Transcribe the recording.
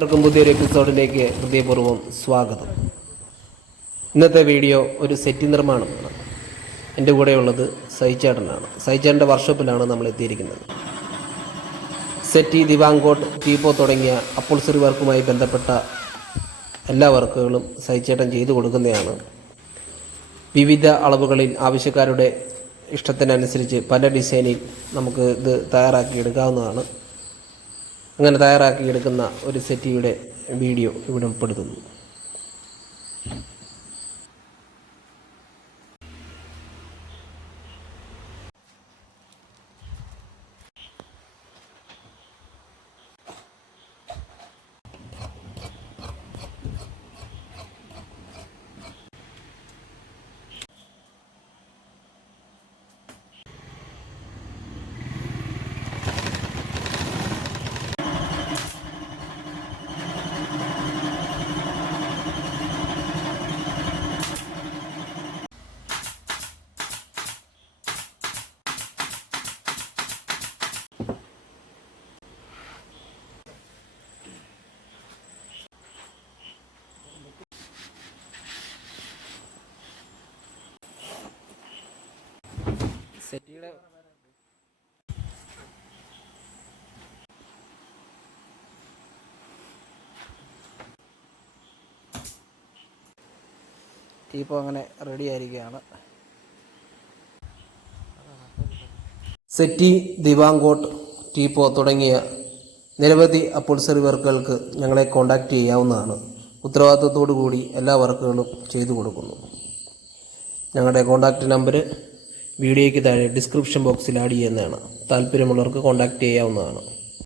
എല്ലാവർക്കും പുതിയൊരു എപ്പിസോഡിലേക്ക് ഹൃദയപൂർവ്വം സ്വാഗതം. ഇന്നത്തെ വീഡിയോ ഒരു സെറ്റി നിർമ്മാണമാണ്. എൻ്റെ കൂടെയുള്ളത് സൈചേട്ടനാണ്. സൈചേട്ടൻ്റെ വർക്ക്ഷോപ്പിലാണ് നമ്മൾ എത്തിയിരിക്കുന്നത്. സെറ്റി, ദിവാങ്കോട്ട്, ടീപ്പോ തുടങ്ങിയ അപ്പോൾസറി വർക്കുമായി ബന്ധപ്പെട്ട എല്ലാ വർക്കുകളും സൈചേട്ടൻ ചെയ്തു കൊടുക്കുന്നതാണ്. വിവിധ അളവുകളിൽ ആവശ്യക്കാരുടെ ഇഷ്ടത്തിനനുസരിച്ച് പല ഡിസൈനിൽ നമുക്ക് ഇത് തയ്യാറാക്കി എടുക്കാവുന്നതാണ്. അങ്ങനെ തയ്യാറാക്കിയെടുക്കുന്ന ഒരു സെറ്റിയുടെ വീഡിയോ ഇവിടെ ഉൾപ്പെടുത്തുന്നു. സെറ്റിയുടെ ടീപ്പോ അങ്ങനെ റെഡി ആയിരിക്കുകയാണ്. സെറ്റി, ദിവാങ്കോട്ട്, ടീപ്പോ തുടങ്ങിയ നിരവധി അപ്പോൾസറി വർക്കുകൾക്ക് ഞങ്ങളെ കോൺടാക്റ്റ് ചെയ്യാവുന്നതാണ്. ഉത്തരവാദിത്വത്തോടു കൂടി എല്ലാ വർക്കുകളും ചെയ്തു കൊടുക്കുന്നു. ഞങ്ങളുടെ കോൺടാക്റ്റ് നമ്പർ വീഡിയോയ്ക്ക് താഴെ ഡിസ്ക്രിപ്ഷൻ ബോക്സിൽ ആഡ് ചെയ്യുന്നതാണ്. താല്പര്യമുള്ളവർക്ക് കോൺടാക്റ്റ് ചെയ്യാവുന്നതാണ്.